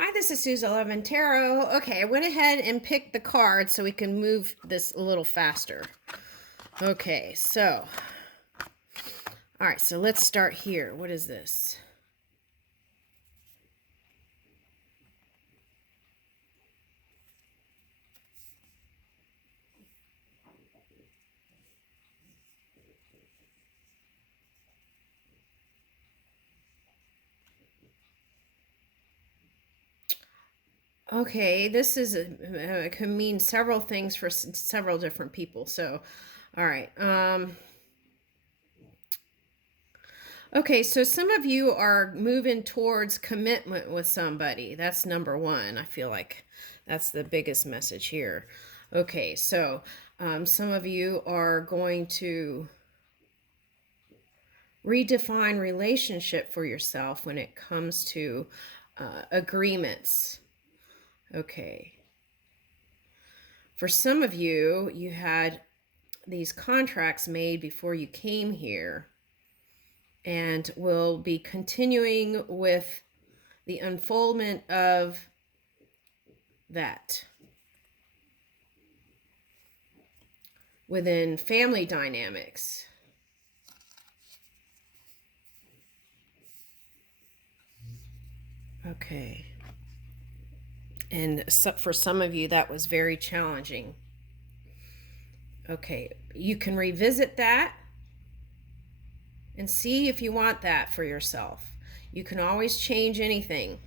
Hi, this is Suze 11 Tarot. Okay, I went ahead and picked the card so we can move this a little faster. Okay, so, all right, so let's start here. What is this? Okay, this is can mean several things for several different people. So, all right. Okay, so some of you are moving towards commitment with somebody. That's number one. I feel like that's the biggest message here. Okay, so some of you are going to redefine relationship for yourself when it comes to agreements. Okay. For some of you, you had these contracts made before you came here and will be continuing with the unfoldment of that within family dynamics. Okay. And so for some of you, that was very challenging. Okay, you can revisit that and see if you want that for yourself. You can always change anything.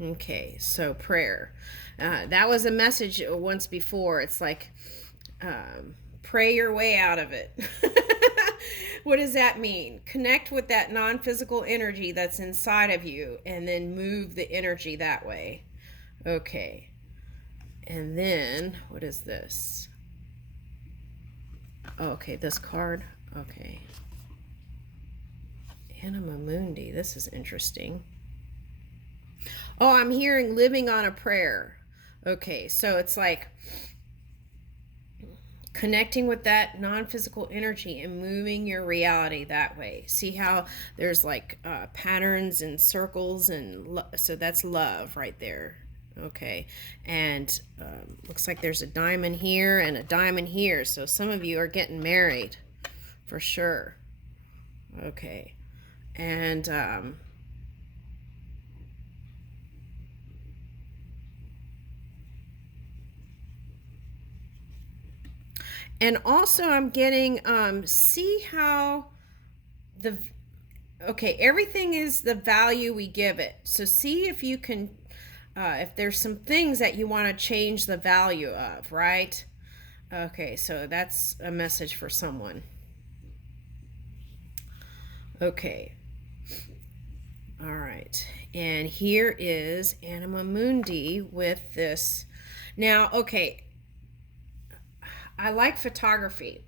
Okay, so prayer. That was a message once before. It's like, pray your way out of it. What does that mean? Connect with that non-physical energy that's inside of you and then move the energy that way. Okay. And then, what is this? Okay, this card. Okay. Anima Mundi. This is interesting. Oh, I'm hearing living on a prayer. Okay, so it's like connecting with that non-physical energy and moving your reality that way. See how there's like patterns and circles, and so that's love right there. Okay, and looks like there's a diamond here and a diamond here, so some of you are getting married for sure. Okay, and also I'm getting see how the okay, everything is the value we give it. So see if you can if there's some things that you want to change the value of, right? Okay, so that's a message for someone. Okay. All right. And here is Anima Mundi with this. Now, okay, I like photography.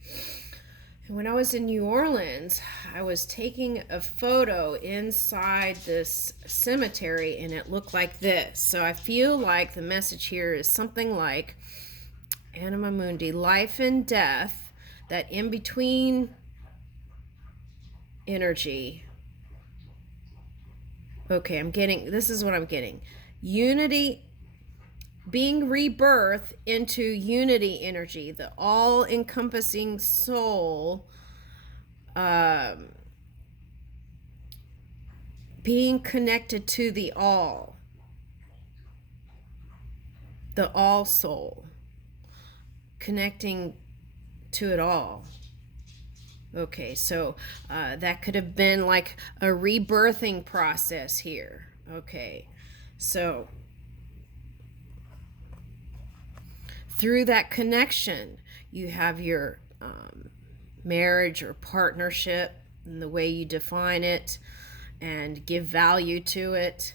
When I was in New Orleans, I was taking a photo inside this cemetery and it looked like this. So I feel like the message here is something like Anima Mundi, life and death, that in between energy. Okay, this is what I'm getting. Unity, being rebirth into unity energy, the all encompassing soul, being connected to the all soul, connecting to it all. Okay, so that could have been like a rebirthing process here. Okay, so through that connection, you have your marriage or partnership and the way you define it and give value to it.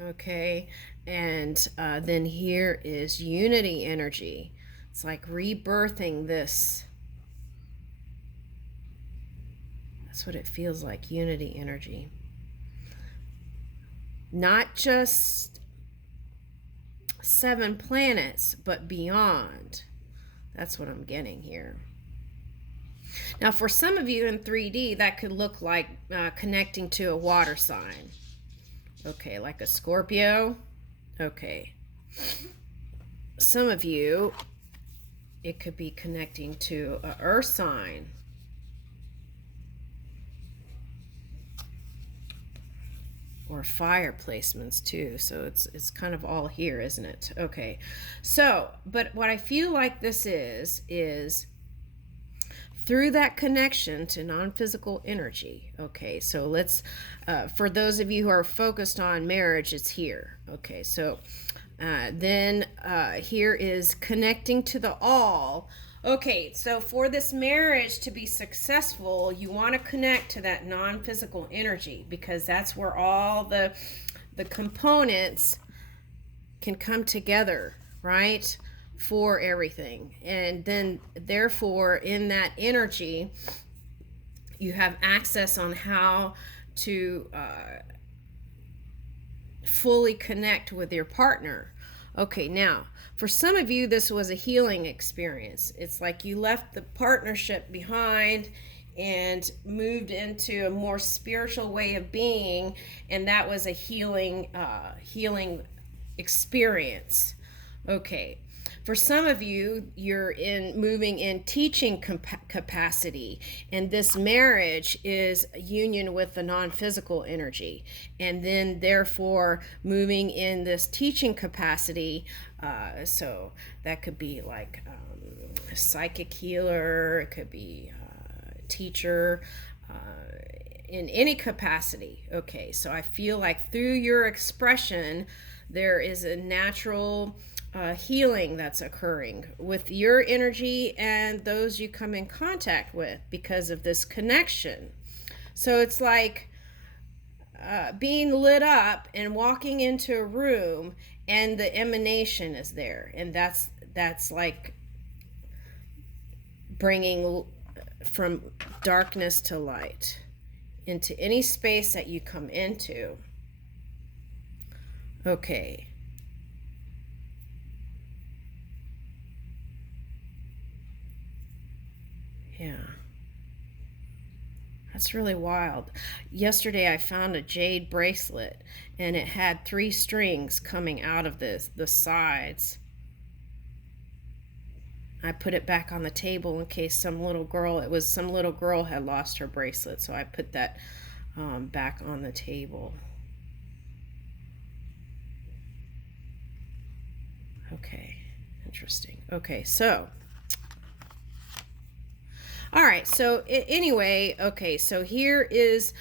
Okay, and then here is unity energy. It's like rebirthing this. That's what it feels like, unity energy. Not just 7 planets, but beyond. That's what I'm getting here. Now, for some of you in 3D, that could look like connecting to a water sign. Okay, like a Scorpio. Okay. Some of you, it could be connecting to an earth sign. Or fire placements too. So it's kind of all here, isn't it? Okay. So, but what I feel like this is through that connection to non-physical energy. Okay, so let's for those of you who are focused on marriage, it's here. Okay, so then here is connecting to the all. Okay, so for this marriage to be successful, you want to connect to that non-physical energy, because that's where all the components can come together, right? For everything. And then therefore in that energy you have access on how to fully connect with your partner. Okay, now for some of you this was a healing experience. It's like you left the partnership behind and moved into a more spiritual way of being, and that was a healing experience. Okay. For some of you, you're in moving in teaching capacity, and this marriage is a union with the non-physical energy, and then therefore moving in this teaching capacity. So that could be like a psychic healer, it could be a teacher, in any capacity. Okay, so I feel like through your expression, there is a natural healing that's occurring with your energy and those you come in contact with because of this connection. So it's like being lit up and walking into a room and the emanation is there, and that's like bringing from darkness to light into any space that you come into. Okay. Yeah. That's really wild. Yesterday I found a jade bracelet and it had 3 strings coming out of the sides. I put it back on the table in case some little girl had lost her bracelet, so I put that back on the table. Okay, interesting. Okay, so all right, so anyway, okay, so here is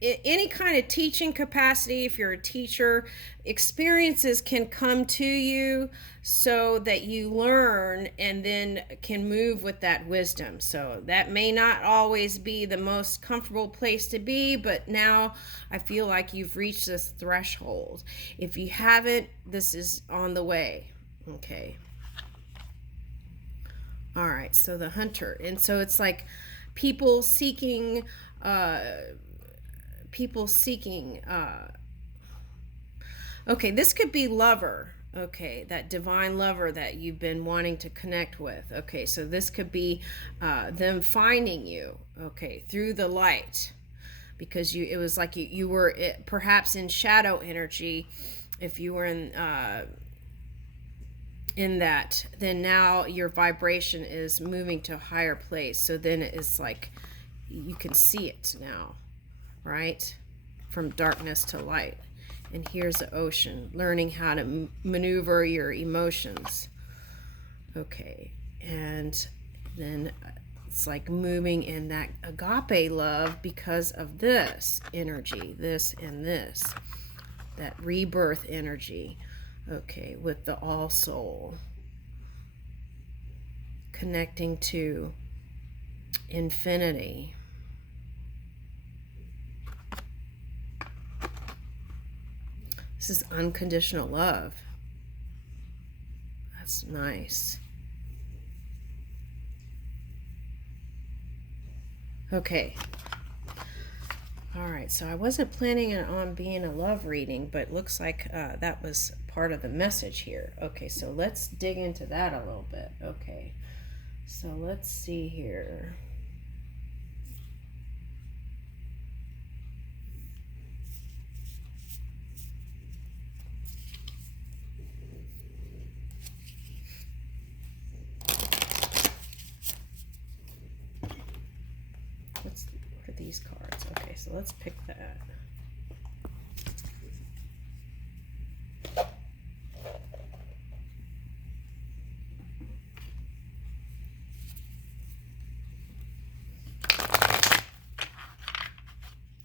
any kind of teaching capacity. If you're a teacher, experiences can come to you so that you learn and then can move with that wisdom. So that may not always be the most comfortable place to be, but now I feel like you've reached this threshold. If you haven't, this is on the way. Okay. All right, so the hunter. And so it's like people seeking okay, this could be lover. Okay, that divine lover that you've been wanting to connect with. Okay, so this could be them finding you, okay, through the light, because it was like you were perhaps in shadow energy. If you were in that, then now your vibration is moving to a higher place, so then it's like you can see it now, right, from darkness to light. And here's the ocean, learning how to maneuver your emotions. Okay, and then it's like moving in that agape love because of this energy, this and this, that rebirth energy. Okay, with the all soul, connecting to infinity. This is unconditional love. That's nice. Okay. All right, so I wasn't planning on being a love reading, but looks like that was part of the message here. Okay, so let's dig into that a little bit. Okay, so let's see here. let's pick that.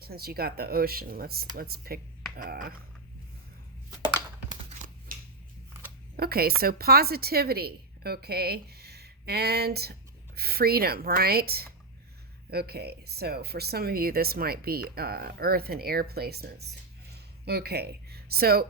Since you got the ocean, let's pick okay, so positivity, okay, and freedom, right? Okay, so for some of you, this might be earth and air placements. Okay, so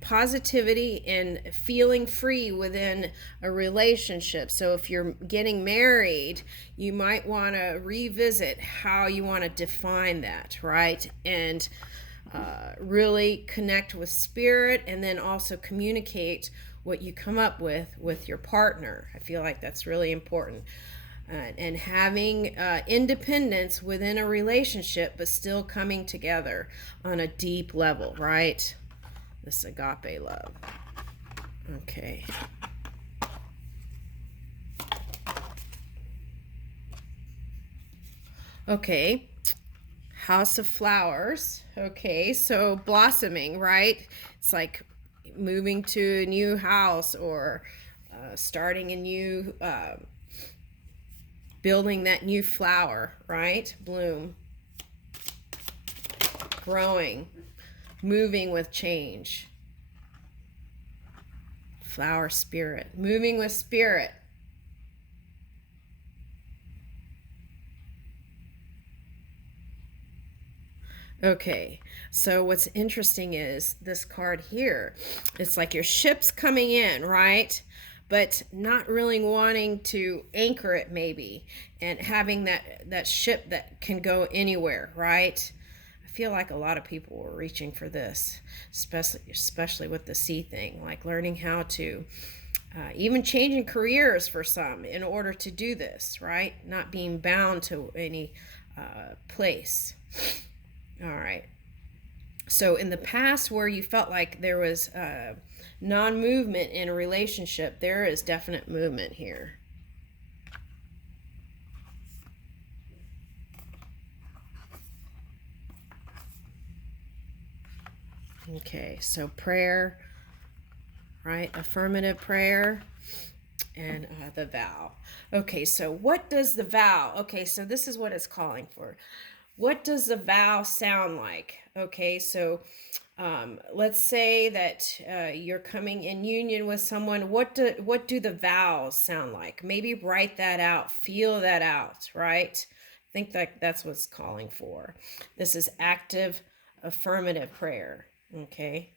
positivity and feeling free within a relationship. So if you're getting married, you might want to revisit how you want to define that, right? And really connect with spirit, and then also communicate what you come up with your partner. I feel like that's really important. And having independence within a relationship, but still coming together on a deep level, right? This agape love. Okay. Okay. House of Flowers. Okay, so blossoming, right? It's like moving to a new house, or starting a new, building that new flower, right? Bloom. Growing. Moving with change. Flower spirit. Moving with spirit. Okay, so what's interesting is this card here. It's like your ship's coming in, right? But not really wanting to anchor it, maybe, and having that ship that can go anywhere, right? I feel like a lot of people were reaching for this, especially with the sea thing, like learning how to even changing careers for some in order to do this, right? Not being bound to any place. All right. So in the past, where you felt like there was non-movement in a relationship, there is definite movement here. Okay, so prayer, right? Affirmative prayer, and the vow. Okay, so what does the vow? Okay, so this is what it's calling for. What does the vow sound like? Okay, so let's say that you're coming in union with someone. What do the vows sound like? Maybe write that out, feel that out, right? I think that's what's calling for. This is active affirmative prayer. Okay.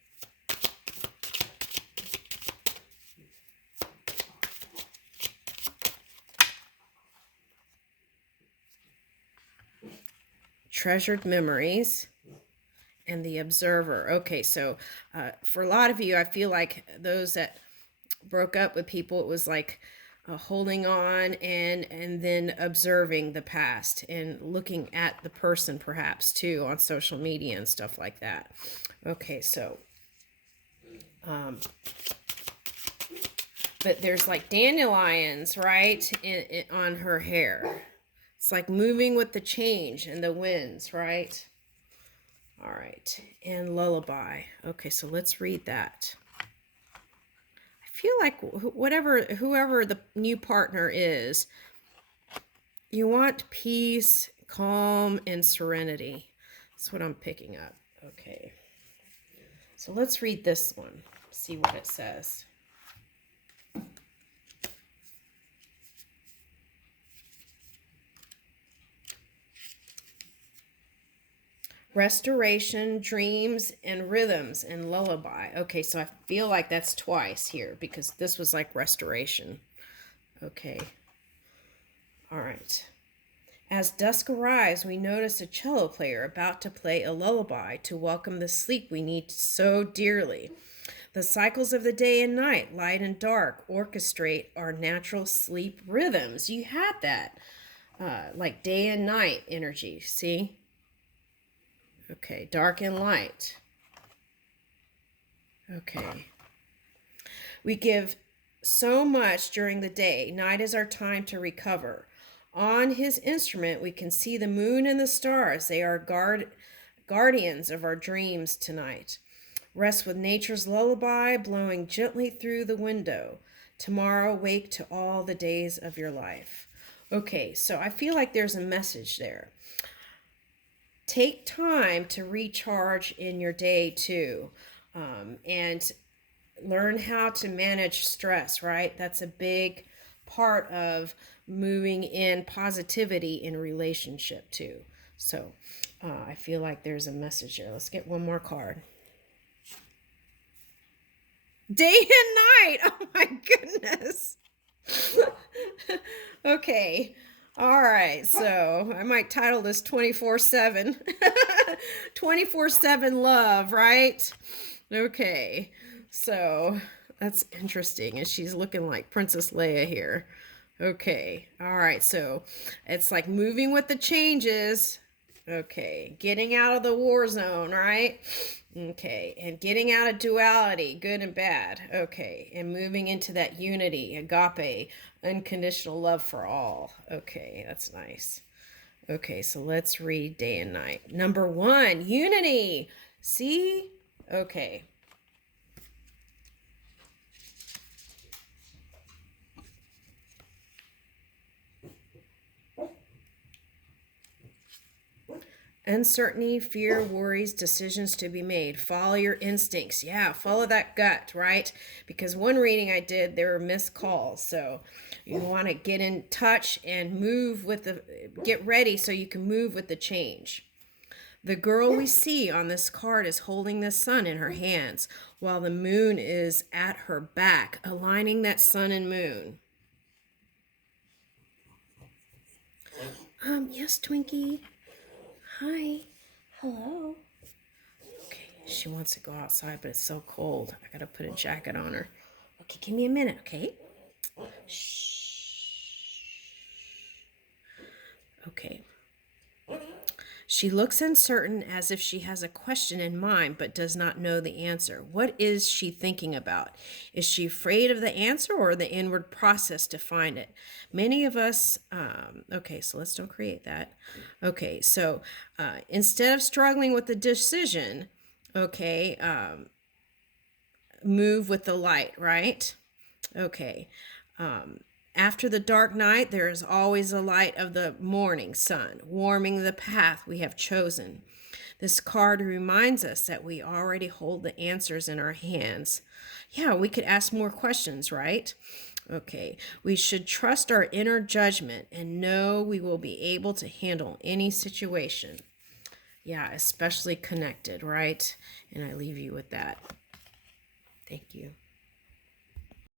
Treasured memories and the observer. Okay, so for a lot of you, I feel like those that broke up with people, it was like holding on and then observing the past and looking at the person perhaps too on social media and stuff like that. Okay, so but there's like dandelions, right, on her hair. It's like moving with the change and the winds, right? All right, and lullaby. Okay, so let's read that. I feel like whoever the new partner is, you want peace, calm, and serenity. That's what I'm picking up. Okay, so let's read this one, see what it says. Restoration, dreams, and rhythms, and lullaby. Okay, so I feel like that's twice here because this was like restoration. Okay. All right. As dusk arrives, we notice a cello player about to play a lullaby to welcome the sleep we need so dearly. The cycles of the day and night, light and dark, orchestrate our natural sleep rhythms. You had that, like day and night energy, see? Okay, dark and light. Okay. We give so much during the day. Night is our time to recover. On his instrument, we can see the moon and the stars. They are guardians of our dreams tonight. Rest with nature's lullaby blowing gently through the window. Tomorrow, wake to all the days of your life. Okay, so I feel like there's a message there. Take time to recharge in your day too, and learn how to manage stress, right? That's a big part of moving in positivity in relationship too. So I feel like there's a message here. Let's get one more card. Day and night. Oh my goodness. Okay. All right. So I might title this 24/7. 24/7 love, right? Okay. So that's interesting. And she's looking like Princess Leia here. Okay. All right. So it's like moving with the changes. Okay. Getting out of the war zone, right? Okay. And getting out of duality, good and bad. Okay. And moving into that unity, agape, unconditional love for all. Okay. That's nice. Okay. So let's read day and night. Number 1, unity. See? Okay. Uncertainty, fear, worries, decisions to be made. Follow your instincts. Yeah, follow that gut, right? Because one reading I did, there were missed calls. So you want to get in touch and move with get ready so you can move with the change. The girl we see on this card is holding the sun in her hands while the moon is at her back, aligning that sun and moon. Yes, Twinkie. Hi. Hello. Okay, she wants to go outside, but it's so cold. I gotta put a jacket on her. Okay, give me a minute, okay? Shh. Okay. She looks uncertain as if she has a question in mind but does not know the answer. What is she thinking about? Is she afraid of the answer or the inward process to find it? Many of us, okay, so let's don't create that. Okay, so instead of struggling with the decision, okay, move with the light, right? Okay. After the dark night, there is always a light of the morning sun, warming the path we have chosen. This card reminds us that we already hold the answers in our hands. Yeah, we could ask more questions, right? Okay, we should trust our inner judgment and know we will be able to handle any situation. Yeah, especially connected, right? And I leave you with that. Thank you.